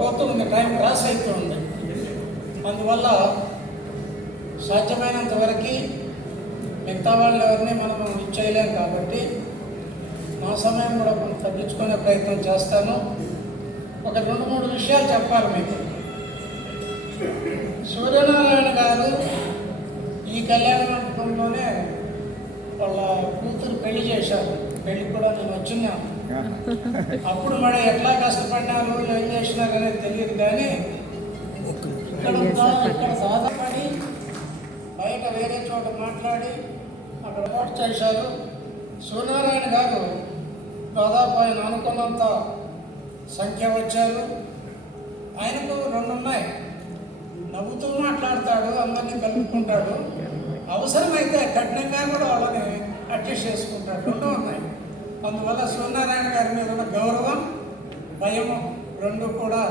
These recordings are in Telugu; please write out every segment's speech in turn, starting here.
పోతుంది, టైం క్రాస్ అవుతుంది. అందువల్ల సాధ్యమైనంత వరకు మిగతా వాళ్ళు ఎవరిని మనం ఇచ్చేయలేం కాబట్టి నా సమయం కూడా కొంత తగ్గించుకునే ప్రయత్నం చేస్తాను. ఒక 2-3 విషయాలు చెప్పాలి మీకు. సూర్యనారాయణ గారు ఈ కళ్యాణ మండపంలోనే వాళ్ళ కూతురు పెళ్లి చేశారు. పెళ్లి కూడా నేను వచ్చినాను. అప్పుడు మరి ఎట్లా కష్టపడినారు, ఏం చేసినారు అనేది తెలియదు. కానీ ఇక్కడ సాధపడి బయట వేరే చోట మాట్లాడి అక్కడ ఓటు చేశారు. సూర్యనారాయణ గారు దాదాపు ఆయన అనుకున్నంత సంఖ్య వచ్చారు. ఆయనకు 2 ఉన్నాయి. నవ్వుతూ మాట్లాడతాడు, అందరినీ కలుపుకుంటాడు. అవసరమైతే కఠినంగా కూడా వాళ్ళని అడ్జస్ట్ చేసుకుంటాడు. 2 ఉన్నాయి. అందువల్ల సూర్యనారాయణ గారి మీద ఉన్న గౌరవం, భయము 2 కూడా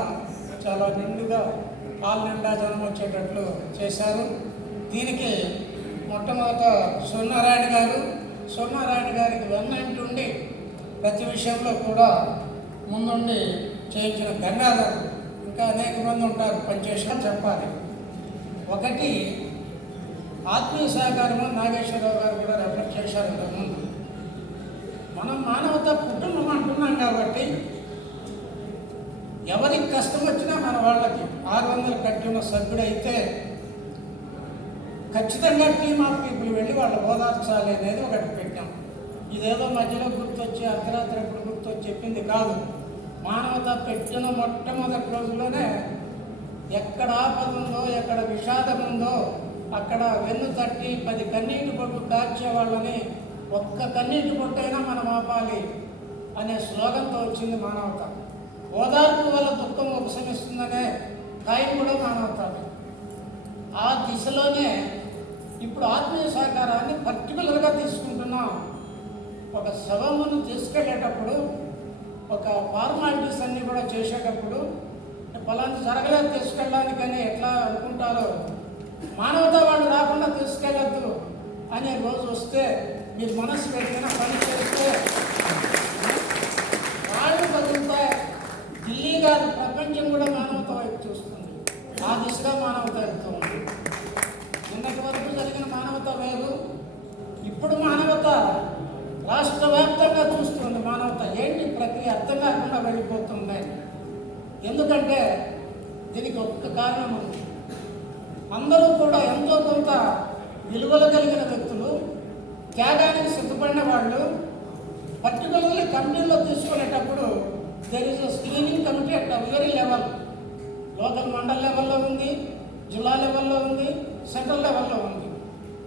చాలా నిండుగా పాలు నిండా జనం వచ్చేటట్లు చేశారు. దీనికి మొట్టమొదట సూర్యనారాయణ గారికి వెన్నంటుండి ప్రతి విషయంలో కూడా ముందుండి చేయించిన గంగాధర్, ఇంకా అనేక మంది ఉంటారు పనిచేసిన చెప్పాలి. ఒకటి ఆత్మీయ సహకారము నాగేశ్వరరావు గారు కూడా రెఫర్ చేశారు ఇంతకుముందు. మనం మానవతా కుటుంబం అంటున్నాం కాబట్టి ఎవరికి కష్టం వచ్చినా మన వాళ్ళకి 600 కట్టి ఉన్న సభ్యుడైతే ఖచ్చితంగా టీమ్ ఆఫ్ పీపుల్ వెళ్ళి వాళ్ళు ఓదార్చాలి అనేది ఒకటి పెట్టాం. ఇదేదో మధ్యలో గుర్తొచ్చి అర్ధరాత్రి ఎప్పుడు గుర్తొచ్చి చెప్పింది కాదు. మానవత పెట్టిన మొట్టమొదటి రోజుల్లోనే ఎక్కడ ఆపద ఉందో, ఎక్కడ విషాదం ఉందో అక్కడ వెన్ను తట్టి 10 కన్నీటి బొట్టు కార్చే వాళ్ళని ఒక్క కన్నీటి బొట్టైనా మనం ఆపాలి అనే స్లోగన్తో వచ్చింది మానవత. ఓదార్పు వల్ల దుఃఖం ఉపశమిస్తుందనే టైం కూడా మానవత. ఆ దిశలోనే ఇప్పుడు ఆత్మీయ సహకారాన్ని పర్టికులర్గా తీసుకుంటున్నాం. ఒక శవమును తీసుకెళ్ళేటప్పుడు, ఒక ఫార్మాలిటీస్ అన్నీ కూడా చేసేటప్పుడు ఫలాన్ని జరగలేదు తీసుకెళ్ళడానికని ఎట్లా అనుకుంటారో, మానవత వాళ్ళు రాకుండా తీసుకెళ్ళద్దు అనే రోజు వస్తే మీరు మనసు పెట్టిన పని చేస్తే వాళ్ళు బతుకుతాయి. ఢిల్లీ గారు ప్రపంచం కూడా మానవత వైపు చూస్తుంది. ఆ దిశగా మానవత వెళ్తూ ఉంది. నిన్నటి వరకు జరిగిన మానవత వేరు. ఇప్పుడు మానవత రాష్ట్ర వ్యాప్తంగా చూస్తుంది. మానవత ఏంటి ప్రక్రియ అర్థం కాకుండా వెళ్ళిపోతుంది. ఎందుకంటే దీనికి ఒక్క కారణం ఉంది. అందరూ కూడా ఎంతో కొంత విలువలు కలిగిన వ్యక్తులు, త్యాగానికి సిద్ధపడిన వాళ్ళు పర్టికులర్లీ కమిటీలో తీసుకునేటప్పుడు there is a screening committee at every level. Local mandal లెవెల్లో ఉంది, జిల్లా లెవెల్లో ఉంది, సెంట్రల్ లెవెల్లో ఉంది.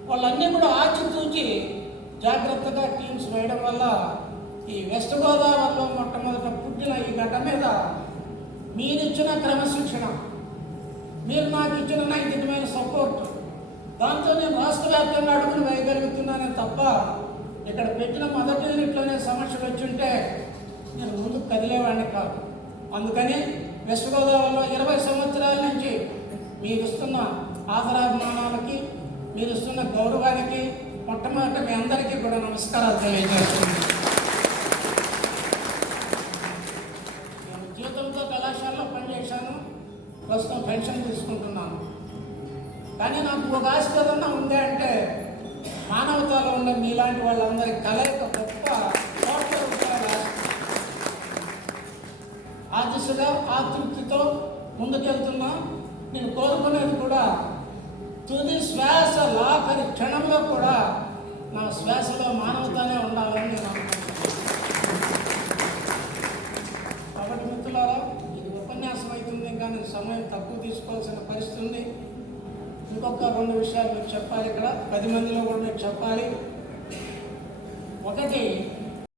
వాళ్ళన్నీ కూడా ఆచితూచి జాగ్రత్తగా టీమ్స్ వేయడం వల్ల ఈ వెస్ట్ గోదావరిలో మొట్టమొదట పుట్టిన ఈ గడ్డ మీద మీరిచ్చిన క్రమశిక్షణ, మీరు నాకు ఇచ్చిన నైతికమైన సపోర్ట్, దాంతో నేను రాష్ట్ర వ్యాప్తంగా అడుగులు వేయగలుగుతున్నానే తప్ప ఇక్కడ పెట్టిన మొదటి యూనిట్లోనే సమస్యలు వచ్చుంటే నేను ముందుకు కదిలేవాడిని కాదు. అందుకని వెస్ట్ గోదావరిలో 20 సంవత్సరాల నుంచి మీరు ఇస్తున్న ఆదరాభిమానాలకి, మీరు ఇస్తున్న గౌరవానికి మొట్టమొదట మీ అందరికీ కూడా నమస్కారాలు తెలియజేస్తున్నాను. నేను జీతంతో కళాశాలలో పనిచేశాను, ప్రస్తుతం పెన్షన్ తీసుకుంటున్నాను. కానీ నాకు ఒక ఆస్పదన ఉంది అంటే మానవతలో ఉండే మీలాంటి వాళ్ళందరి కలయిక గొప్ప కోట్ల రూపాయల ఆ దిశగా ఆ తృప్తితో ముందుకెళ్తున్నా. నేను కోరుకునేది కూడా తుది శ్వాస ఆఖరి క్షణంలో కూడా నా శ్వాసలో మానవతనే ఉండాలని నేను అనుకుంటున్నాను. కాబట్టి మిత్రులారా, ఇది ఉపన్యాసం అవుతుంది కానీ సమయం తక్కువ తీసుకోవాల్సిన పరిస్థితి ఉంది. ఇంకొక 2 విషయాలు మీకు చెప్పాలి. ఇక్కడ 10 మందిలో కూడా మీకు చెప్పాలి. ఒకటి,